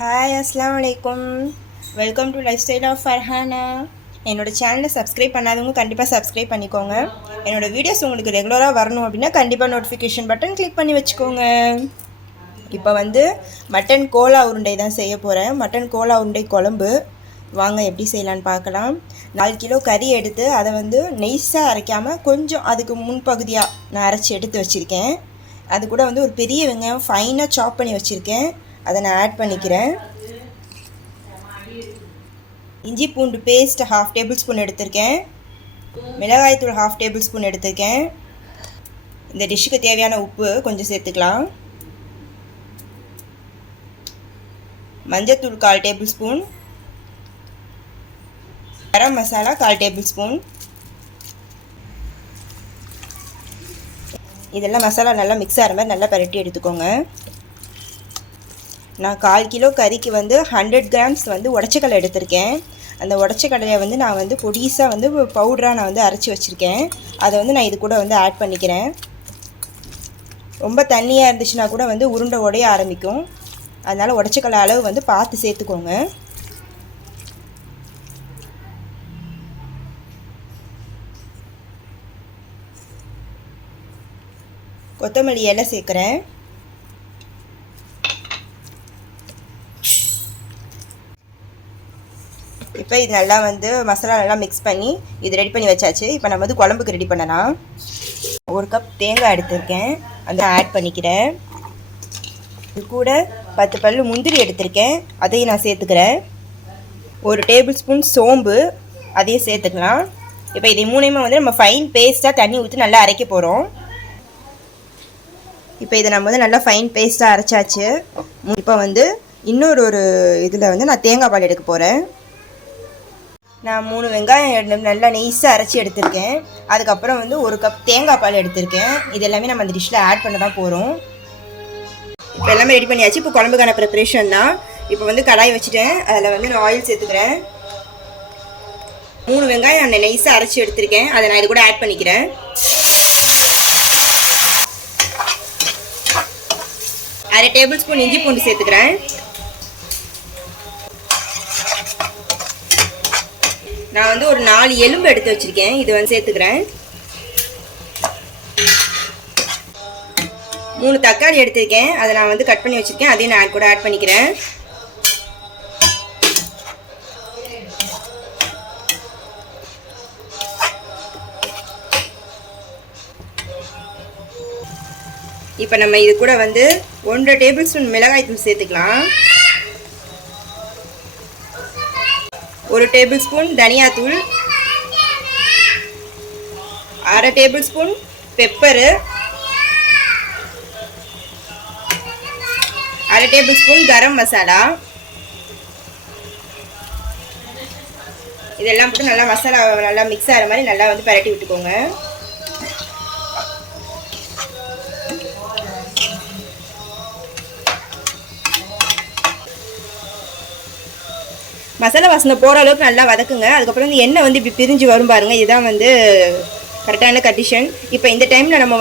Hi அஸ்ஸலாமு அலைக்கும். Welcome to lifestyle of Farhana. என்னோடய சேனலை சப்ஸ்கிரைப் பண்ணாதவங்க கண்டிப்பாக சப்ஸ்கிரைப் பண்ணிக்கோங்க. என்னோடய வீடியோஸ் உங்களுக்கு ரெகுலராக வரணும் அப்படின்னா கண்டிப்பாக நோட்டிஃபிகேஷன் பட்டன் கிளிக் பண்ணி வச்சுக்கோங்க. இப்போ மட்டன் கோலா உருண்டை தான் செய்ய போகிறேன். மட்டன் கோலா உருண்டை குழம்பு வாங்க எப்படி செய்யலான்னு பார்க்கலாம். 4 கிலோ கறி எடுத்து அதை நெய்ஸாக அரைக்காமல் கொஞ்சம் அதுக்கு முன்பகுதியாக நான் அரைச்சி எடுத்து வச்சுருக்கேன். அது கூட ஒரு பெரிய வெங்காயம் ஃபைனாக சாப் பண்ணி வச்சுருக்கேன். அதை நான் ஆட் பண்ணிக்கிறேன். இஞ்சி பூண்டு பேஸ்ட் 1/2 டேபிள் ஸ்பூன் எடுத்திருக்கேன். மிளகாய்த்தூள் 1/2 டேபிள் ஸ்பூன் எடுத்திருக்கேன். இந்த டிஷ்ஷுக்கு தேவையான உப்பு கொஞ்சம் சேர்த்துக்கலாம். மஞ்சத்தூள் 1/4 table spoon. Garam masala 1/4 table spoon. இதெல்லாம் மசாலா நல்லா மிக்ஸ் ஆகிற மாதிரி நல்லா பரட்டி எடுத்துக்கோங்க. நான் 1/4 கிலோ கறிக்கு 100 கிராம்ஸ் உடச்சக்கடலை எடுத்திருக்கேன். அந்த உடச்சக்கடலையை நான் பொடிசாக பவுடராக நான் அரைச்சி வச்சுருக்கேன். அதை நான் இது கூட ஆட் பண்ணிக்கிறேன். ரொம்ப தண்ணியாக இருந்துச்சுன்னா கூட உருண்டை உடைய ஆரம்பிக்கும். அதனால் உடச்சக்கடலை அளவு பார்த்து சேர்த்துக்கோங்க. கொத்தமல்லி இலை சேர்க்குறேன். இப்போ இது நல்லா மசாலா நல்லா மிக்ஸ் பண்ணி இது ரெடி பண்ணி வச்சாச்சு. இப்போ நம்ம குழம்புக்கு ரெடி பண்ணலாம். 1 கப் தேங்காய் எடுத்திருக்கேன், அதை ஆட் பண்ணிக்கிறேன். இது கூட 10 பல்லு முந்திரி எடுத்திருக்கேன், அதையும் நான் சேர்த்துக்கிறேன். 1 டேபிள் ஸ்பூன் சோம்பு, அதையும் சேர்த்துக்கலாம். இப்போ இதை மூணையுமே நம்ம ஃபைன் பேஸ்ட்டாக தண்ணி ஊற்றி நல்லா அரைக்க போகிறோம். இப்போ இதை நம்ம நல்லா ஃபைன் பேஸ்ட்டாக அரைச்சாச்சு. இப்போ இன்னொரு இதில் நான் தேங்காய் பால் எடுக்க போகிறேன். நான் 3 வெங்காயம் நல்லா நெய்ஸாக அரைச்சி எடுத்திருக்கேன். அதுக்கப்புறம் 1 கப் தேங்காய் பால் எடுத்திருக்கேன். இது எல்லாமே நம்ம அந்த டிஷ்ஷில் ஆட் பண்ண தான் போகிறோம். இப்போ எல்லாமே ரெடி பண்ணியாச்சு. இப்போ குழம்புக்கான ப்ரிப்ரேஷன் தான். இப்போ கடாய் வச்சுட்டேன். அதில் நான் ஆயில் சேர்த்துக்கிறேன். 3 வெங்காயம் நான் நெய்ஸாக அரைச்சி எடுத்திருக்கேன். அதை நான் இது கூட ஆட் பண்ணிக்கிறேன். 1/2 டேபிள் ஸ்பூன் இஞ்சி பூண்டு சேர்த்துக்கிறேன். நான் ஒரு 4 எலும்பு எடுத்து வச்சிருக்கேன், இது சேர்த்துக்கிறேன். 3 தக்காளி எடுத்திருக்கேன், அதை நான் கட் பண்ணி வச்சிருக்கேன், அதையும் நான் கூட ஆட் பண்ணிக்கிறேன். இப்போ நம்ம இது கூட 1 டேபிள் ஸ்பூன் மிளகாய்த்தூள் சேர்த்துக்கலாம். 1 டேபிள் ஸ்பூன் தனியாத்தூள், 1/2 tablespoon pepper, 1/2 tablespoon garam masala. இதெல்லாம் போட்டு நல்லா மசாலா நல்லா மிக்ஸ் ஆகிற மாதிரி நல்லா பரட்டி விட்டுக்கோங்க. மசாலா வாசனை போகிற அளவுக்கு நல்லா வதக்குங்க. அதுக்கப்புறம் எண்ணெய் இப்படி பிரிஞ்சு வரும் பாருங்க. இதுதான் கரெக்டான கண்டிஷன். இப்போ இந்த டைமில் நம்ம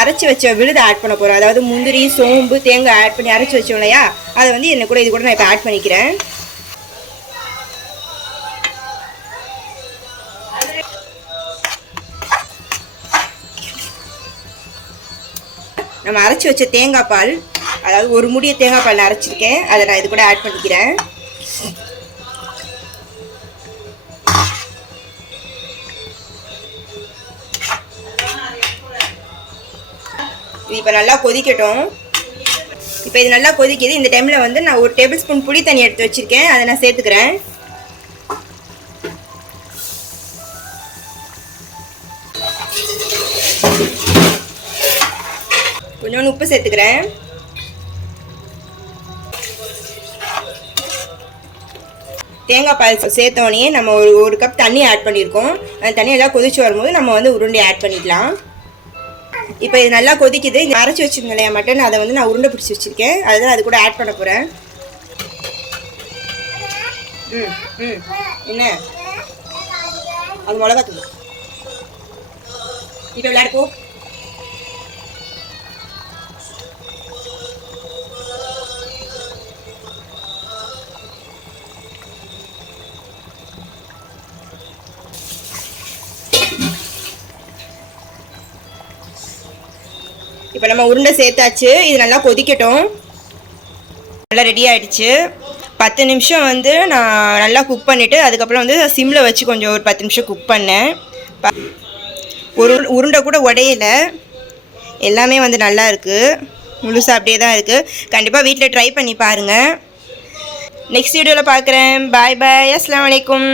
அரைச்சி வச்ச விழுதை ஆட் பண்ண போகிறோம். அதாவது முந்திரி, சோம்பு, தேங்காய் ஆட் பண்ணி அரைச்சி வச்சோம் இல்லையா, அதை இது கூட நான் இப்போ ஆட் பண்ணிக்கிறேன். நம்ம அரைச்சி வச்ச தேங்காய் பால், அதாவது 1 மூடிய தேங்காய் பால் அரைச்சிருக்கேன், அதை நான் இது கூட ஆட் பண்ணிக்கிறேன். இது இப்போ நல்லா கொதிக்கட்டும். இப்போ இது நல்லா கொதிக்குது. இந்த டைமில் நான் 1 டேபிள் ஸ்பூன் புளி தண்ணி எடுத்து வச்சுருக்கேன், அதை நான் சேர்த்துக்கிறேன். கொஞ்சோண்டு உப்பு சேர்த்துக்கிறேன். தேங்காய் பால் சேர்த்தோடனே நம்ம ஒரு கப் தண்ணி ஆட் பண்ணியிருக்கோம். அந்த தண்ணி எல்லாம் கொதிச்சு வரும்போது நம்ம உருண்டை ஆட் பண்ணிக்கலாம். இப்போ இது நல்லா கொதிக்குது. இது அரைச்சி வச்சுருங்க இல்லையா மட்டன், அதை நான் உருண்டை பிடிச்சி வச்சுருக்கேன். அதுதான் அது கூட ஆட் பண்ண போகிறேன். என்ன அது மிளகா தூள். இப்போ விளையாடுப்போ. இப்போ நம்ம உருண்டை சேர்த்தாச்சு. இது நல்லா கொதிக்கட்டும். நல்லா ரெடி ஆகிடுச்சு. 10 நிமிஷம் வந்து நான் நல்லா குக் பண்ணிவிட்டு அதுக்கப்புறம் வந்து சிம்மில் வச்சு கொஞ்சம் ஒரு 10 நிமிஷம் குக் பண்ணேன். உருண்டை கூட உடையலை, எல்லாமே வந்து நல்லா இருக்குது, முழுசாக அப்படியே தான் இருக்குது. கண்டிப்பாக வீட்டில் ட்ரை பண்ணி பாருங்கள். நெக்ஸ்ட் வீடியோவில் பார்க்குறேன். பாய் பாய். அஸ்ஸலாமு அலைக்கும்.